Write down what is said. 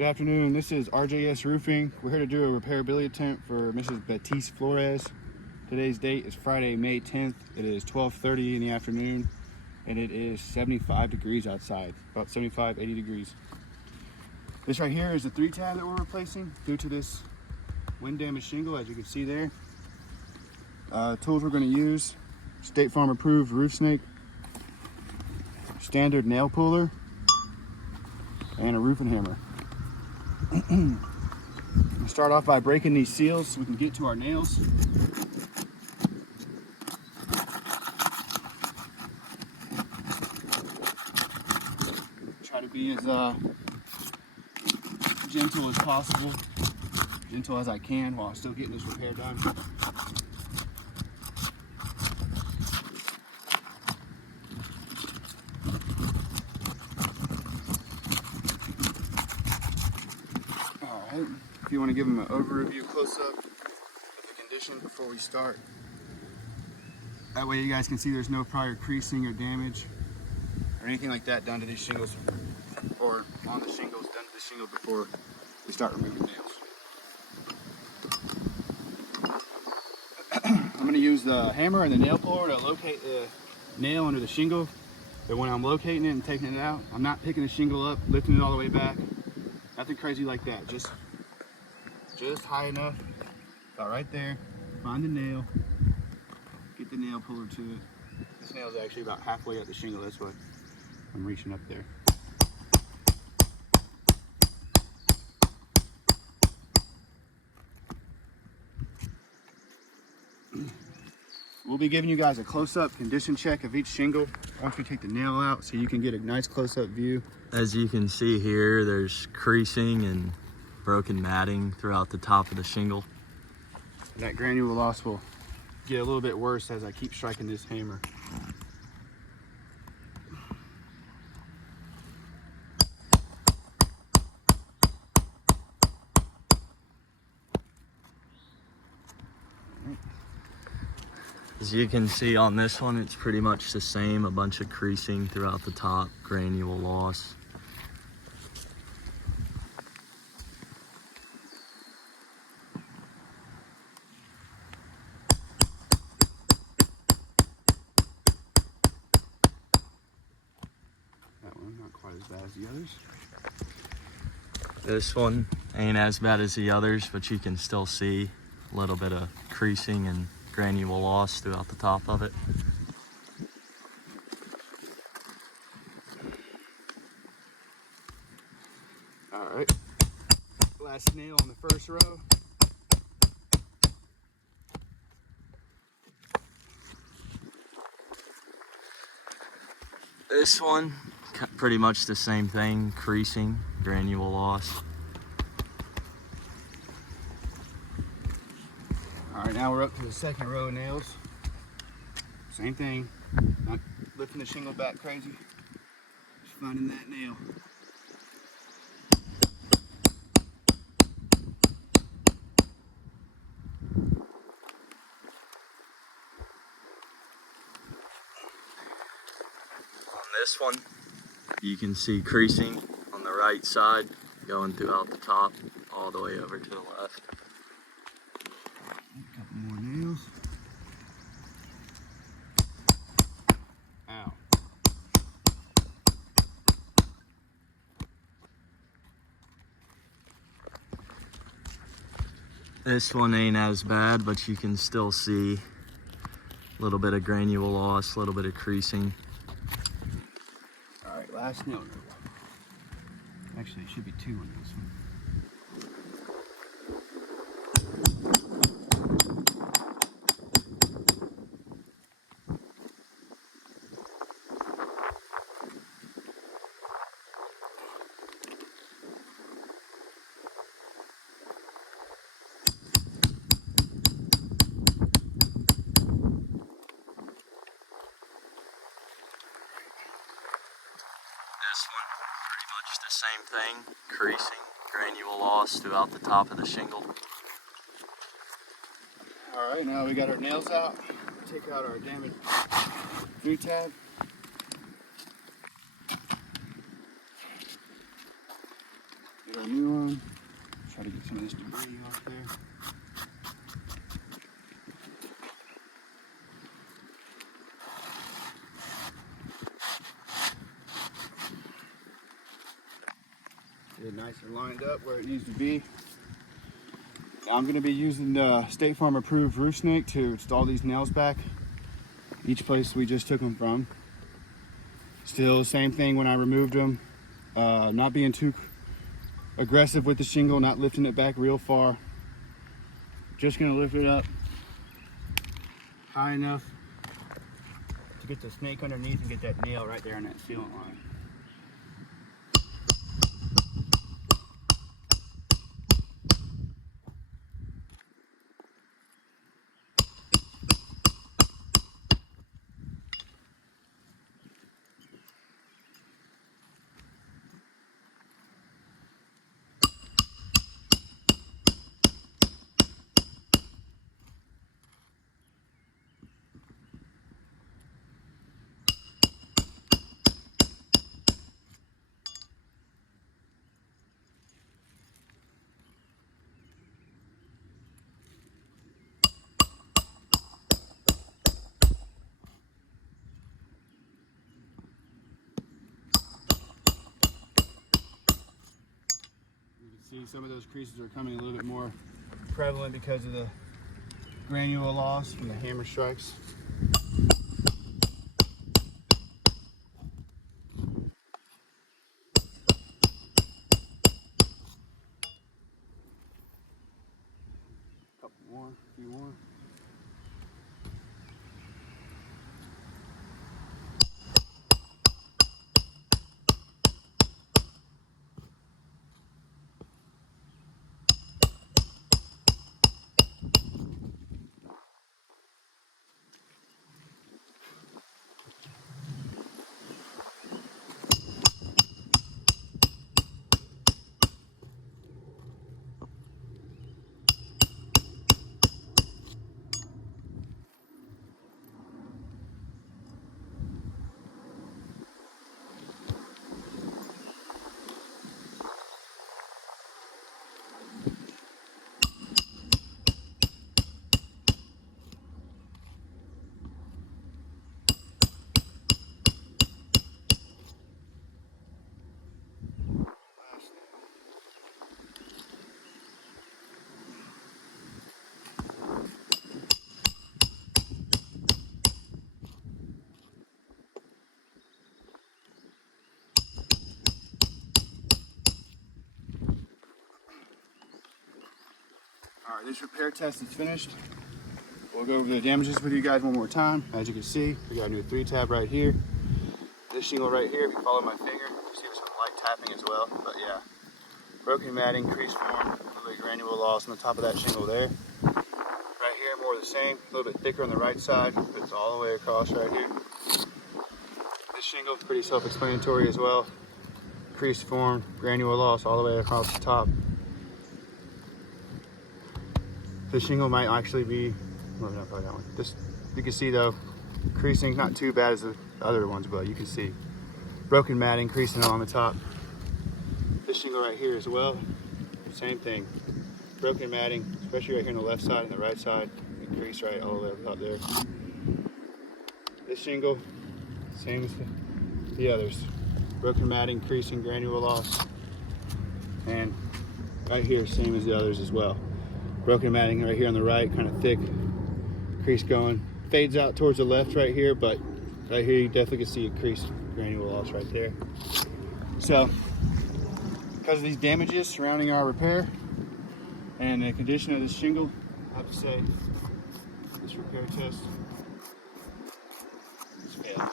Good afternoon, this is RJS Roofing. We're here to do a repairability attempt for Mrs. Betis Flores. Today's date is Friday, May 10th. It is 12:30 in the afternoon, and it is 75 degrees outside, about 75, 80 degrees. This right here is the 3-tab that we're replacing due to this wind damaged shingle, as you can see there. Tools we're going to use: State Farm approved roof snake, standard nail puller, and a roofing hammer. We'll start off by breaking these seals so we can get to our nails. Try to be as gentle as possible, gentle as I can while still getting this repair done. Alright, if you want to give them an overview close-up of the condition before we start. That way you guys can see there's no prior creasing or damage or anything like that done to these shingles, or on the shingles, done to the shingle before we start removing nails. I'm going to use the hammer and the nail puller to locate the nail under the shingle. But when I'm locating it and taking it out, I'm not picking the shingle up, lifting it all the way back. Nothing crazy like that. Just high enough, about right there. Find the nail, get the nail puller to it. This nail is actually about halfway up the shingle. That's what I'm reaching up there. We'll be giving you guys a close-up condition check of each shingle once we take the nail out, so you can get a nice close-up view. As you can see here, there's creasing and broken matting throughout the top of the shingle. That granule loss will get a little bit worse as I keep striking this hammer. As you can see on this one, it's pretty much the same, a bunch of creasing throughout the top, granule loss. That one, not quite as bad as the others. This one ain't as bad as the others, but you can still see a little bit of creasing and granule loss throughout the top of it. All right, last nail on the first row. This one, pretty much the same thing, creasing, granule loss. All right, now we're up to the second row of nails. Same thing, not lifting the shingle back crazy, just finding that nail. On this one, you can see creasing on the right side going throughout the top all the way over to the left. A couple more nails. Ow. This one ain't as bad, but you can still see a little bit of granule loss, a little bit of creasing. All right, last nail. Actually, it should be 2 on this one. This one, pretty much the same thing, creasing, granule loss throughout the top of the shingle. All right, now we got our nails out. Take out our damaged 3-tab. Get our new one. Try to get some of this debris off there. Get it nice and lined up where it needs to be. Now I'm going to be using the State Farm approved roof snake to install these nails back. Each place we just took them from. Still same thing when I removed them. Not being too aggressive with the shingle, not lifting it back real far. Just going to lift it up high enough to get the snake underneath and get that nail right there on that sealant line. See, some of those creases are coming a little bit more prevalent because of the granule loss from the hammer strikes. Couple more, a few more. Alright, this repair test is finished. We'll go over the damages with you guys one more time. As you can see, we got a new 3-tab right here. This shingle right here, if you follow my finger, you see there's some light tapping as well. But yeah, broken matting, crease form, a little bit of granule loss on the top of that shingle there. Right here, more of the same, a little bit thicker on the right side, but it's all the way across right here. This shingle, pretty self-explanatory as well. Crease form, granule loss all the way across the top. This shingle might actually be, well, no, probably that one. This, you can see though, creasing not too bad as the other ones, but you can see broken matting, creasing along the top. This shingle right here as well, same thing. Broken matting, especially right here on the left side and the right side, and crease right all the way up there. This shingle, same as the others. Broken matting, creasing, granule loss, and right here, same as the others as well. Broken matting right here on the right, kind of thick, crease going. Fades out towards the left right here, but right here you definitely can see a crease granule loss right there. So, because of these damages surrounding our repair and the condition of this shingle, I have to say this repair test is failed.